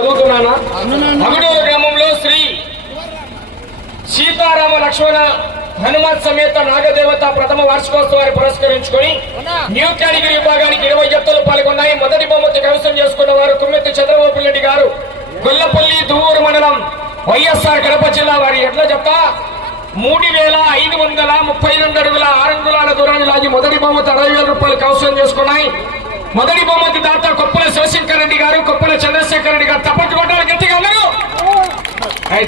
అగుడూరు గ్రామంలో శ్రీ సీతారామ లక్ష్మణ హనుమత్ సమేత నాగదేవత ప్రథమ వార్షికోత్సవాన్ని పురస్కరించుకొని న్యూ కేటగిరీ విభాగానికి 20 జతలు పాల్గొన్నాయి. మొదటి బహుమతి కైవసం చేసుకున్న వారు కుమ్మెత్తి చంద్రబాబు రెడ్డి గారు, గొల్లపల్లి దువ్వూరు మండలం, వైఎస్ఆర్ కడప జిల్లా వారి ఎడ్ల జత 3532 అడుగుల 6 అంగుళాల దూరాన్ని లాగి మొదటి బహుమతి 60,000 రూపాయలు కైవసం చేసుకున్నాయి. మొదటి బహుమతి దాత కొప్పల శివశంకర్ రెడ్డి గారు, కొప్పల చంద్రశేఖర్ రెడ్డి గారు. తప్పట్టు కొట్టాలి గట్టిగా ఉన్నారు.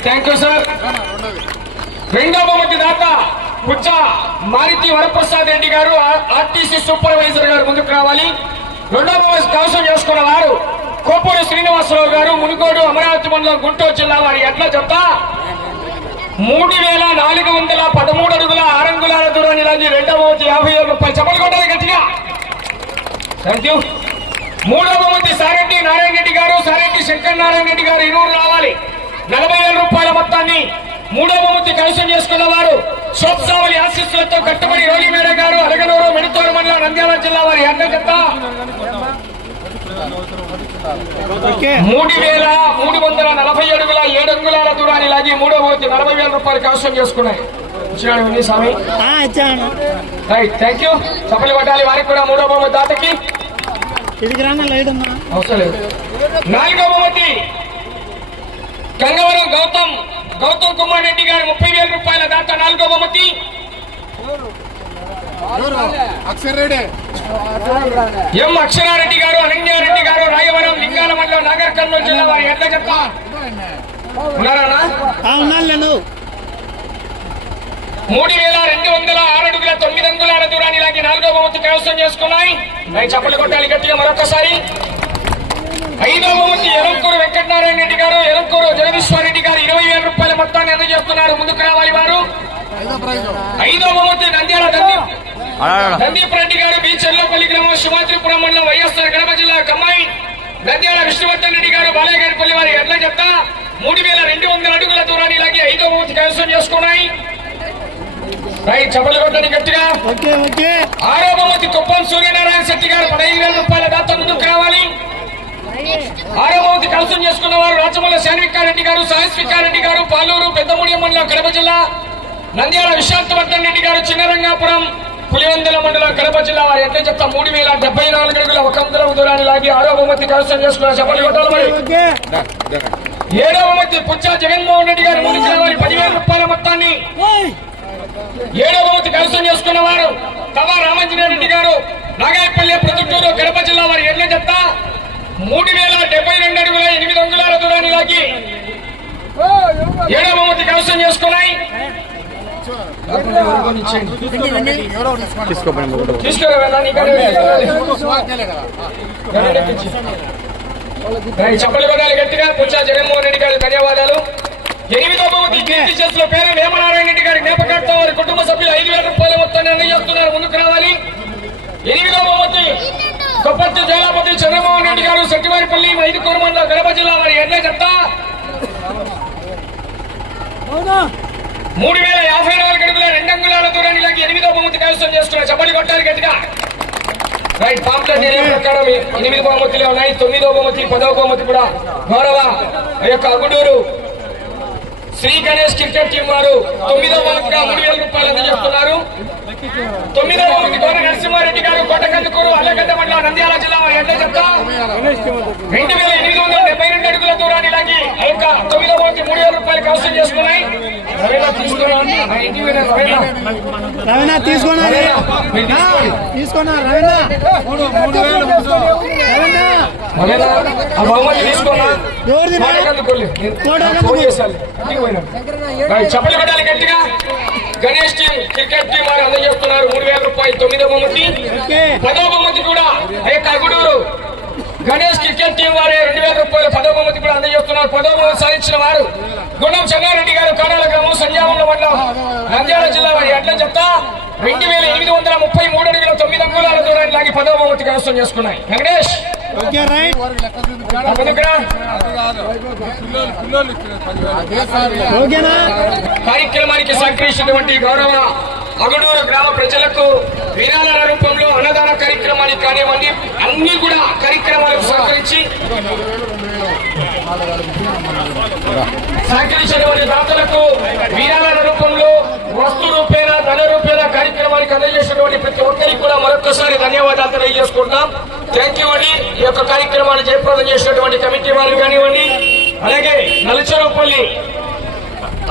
Thank you sir. రెండో బహుమతి దాత పుచ్చ మారుతి వరప్రసాద్ రెడ్డి గారు, ఆర్టీసీ సూపర్వైజర్ గారు ముందుకు రావాలి. రెండో బహుమతి కైవసం చేసుకున్న వారు కోపూరి శ్రీనివాసరావు గారు, మునుగోడు, అమరావతి మండలం, గుంటూరు జిల్లా వారి ఎడ్ల జత 3413 అడుగుల 6 అంగుళాల దూరాన్ని లాగి రెండవ బహుమతి 50,000 రూపాయలు. చెప్పలు కొట్టాలి గట్టిగా. Thank you. మూడో బహుమతి సారెడ్డి నారాయణ రెడ్డి గారు, సారెడ్డి శంకర్ నారాయణ రెడ్డి గారు ఇరువురు రావాలి. 40,000 రూపాయల మొత్తాన్ని మూడో బహుమతి కైవసం చేసుకున్న వారు సోప్సావలి ఆశీస్సులతో కట్టుబడి రోలిమేడ గారు, అరగనూరు, మెడితోరు మండలం, నంద్యాల జిల్లా వారి ఎడ్ల జత 3,340 అడుగుల 7 అంగుళాల దూరాన్ని లాగి మూడో బహుమతి 40,000 రూపాయలు కైవసం చేసుకున్నాయి. స్వామి రైట్, థ్యాంక్ యూ. చప్పలు కొట్టాలి వారికి కూడా. మూడో బహుమతి దాతకి అవసరం లేదు. నాలుగో బహుమతి గంగవరం గౌతమ్ కుమార్ రెడ్డి గారు, 30,000 రూపాయల దాత. నాలుగో బహుమతి ఎం అక్షరారెడ్డి గారు, అనన్యారెడ్డి గారు, రాయవరం, లింగాల మండలం, నాగర్ కర్నూలు జిల్లా వారి ఎడ్ల జత. ఉన్నారా? 3,206 అడుగుల 9 అంగుళాల దూరాన్ని లాగి నాలుగో బహుమతి కైవసం చేసుకున్నాయి. చప్పలు కొట్టాలి గట్టిగా మరొకసారి. ఐదో బహుమతి ఎలంకూరు వెంకటనారాయణ రెడ్డి గారు, ఎలంకూరు జగదీశ్వర్ రెడ్డి గారు 20,000 రూపాయల మొత్తాన్ని అందజేస్తున్నారు. ముందుకు రావాలి వారు. ఐదో బహుమతి నంద్యాల నందీప్ రెడ్డి గారు, బి చెల్లపల్లి గ్రామం, శివాద్రిపురం మండలం, వైఎస్ఆర్ కడప జిల్లా కమ్మాయి. నంద్యాల విష్ణువర్ధన్ రెడ్డి గారు, బాలయ్యగారిపల్లి వారి ఎడ్ల జత 3,200 అడుగుల దూరాన్ని లాగి ఐదో బహుమతి కైవసం చేసుకున్నాయి. చప్పలు కొట్టండి గట్టిగా. ఆరో బహుమతి కుప్పం సూర్యనారాయణ శెట్టి గారు, 15,000 రూపాయల దాత. ముందుకు రావాలి. ఆరో బహుమతి కైవసం చేసుకున్న వారు రాచమల్ల శాన్వికారెడ్డి గారు, సాహస్వికారెడ్డి గారు, పాలూరు, పెద్దమూడియం మండలం, కడప జిల్లా. నంద్యాల విశాంతవర్ధన్ రెడ్డి గారు, చిన్నరంగాపురం, పులివెందుల మండలం, కడప జిల్లా వారి ఎడ్ల జత 3,074 అడుగుల 1 అంగుళం దూరాన్ని లాగి ఆరో బహుమతి కైవసం చేసుకున్నారు. చప్పలు కొట్టాలి మరి. ఏడో బహుమతి పుచ్చ జగన్మోహన్ రెడ్డి గారు, ముందుకు రావాలి. 10,000 రూపాయల మొత్తాన్ని ఏడో బహుమతి కైవసం చేసుకున్న వారు తవా రామంజనేయ రెడ్డి గారు, నాగాయపల్లి, ప్రొద్దుటూరు, కడప జిల్లా వారి ఎడ్ల జత 3,072 అడుగుల 8 అంగుళాల దూరాన్ని లాగి ఏడో బహుమతి కైవసం చేసుకున్నాయి. చప్పలు కొట్టాలి గట్టిగా. పుచ్చ జగన్మోహన్ రెడ్డి గారు ధన్యవాదాలు. ఎనిమిదో బహుమతి కీర్తి చేసిన పేరు వేమనారాయణ రెడ్డి గారి జ్ఞాపకార్థం వారి కుటుంబ సభ్యులు 5,000 రూపాయల మొత్తాన్ని అందజేస్తున్నారు. ముందుకు రావాలి. ఎనిమిదో బహుమతి కొప్పర్తి జలాపతి చంద్రమోహన్ రెడ్డి గారు, సెట్టివారిపల్లి, మైదుకూరు మండలం, కడప జిల్లా వారి ఎడ్ల జత 3,054 అడుగుల 2 అంగుళాల దూరాన్ని లాగి ఎనిమిదో బహుమతి కైవసం చేస్తున్నారు. చప్పలు కొట్టాలి గట్టిగా. రైట్, పాంప్లెట్ ప్రకారం 8 బహుమతులు ఉన్నాయి. 9వ బహుమతి 10వ బహుమతి కూడా గౌరవ అగుడూరు శ్రీ గణేష్ క్రికెట్ టీం వారు 9వ బహుమతిగా 3,000 రూపాయలు అందజేస్తున్నారు. 9వ బహుమతి గోర నరసింహారెడ్డి గారు, కోటకందుకూరు, అల్లగడ్డ మండలం, నంద్యాల జిల్లా వారి ఎడ్ల జత 2,872 అడుగుల దూరాన్ని లాగి 9వ బహుమతి 3,000 రూపాయలు కైవసం చేసుకున్నాయి. చప్పలు కొట్టాలి గట్టిగా. గణేష్ టీం క్రికెట్ టీం వారు అందజేస్తున్నారు 3,000 రూపాయలు. 9వ బహుమతి. 10వ బహుమతి కూడా అగుడూరు గణేష్ క్రికెట్ టీం వారే 2,000 రూపాయలు 10వ బహుమతి కూడా అందజేస్తున్నారు. 10వ బహుమతి సాధించిన వారు గుండం చెన్నారెడ్డి గారు, కానాల గ్రామం, సంజామంలో మండలం, నంద్యాల జిల్లా వారి ఎడ్ల జత 2,833 అడుగుల 9 అంగుళాల దూరాన్ని లాగి 10వ బహుమతి కైవసం చేసుకున్నాయి. వెంకటేష్ కార్యక్రమానికి సహకరించినటువంటి గౌరవ అగడూరు గ్రామ ప్రజలకు విరాళాల రూపంలో అన్నదాన కార్యక్రమానికి కానివ్వండి అన్ని కూడా కార్యక్రమాలకు సహకరించినటువంటి దాతలకు విరాళాల రూపంలో వస్తు రూపేణ ధన రూపేణ కార్యక్రమానికి అందజేసినటువంటి ప్రతి ఒక్కరికి కూడా మరొకసారి ధన్యవాదాలు తెలియజేసుకుంటాం. థ్యాంక్ యూ అండి. ఈ యొక్క కార్యక్రమాన్ని జయప్రదం చేసినటువంటి కమిటీ వారు కానివ్వండి, అలాగే నలుచెరుపల్లి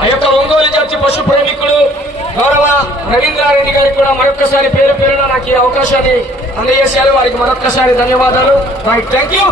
ఆ యొక్క ఒంగోలు జాతి పశు ప్రేమికుడు గౌరవ రవీంద్రారెడ్డి గారికి కూడా మరొకసారి పేరు పేరున నాకు ఈ అవకాశాన్ని అందజేశారు. వారికి మరొకసారి ధన్యవాదాలు. Thank you.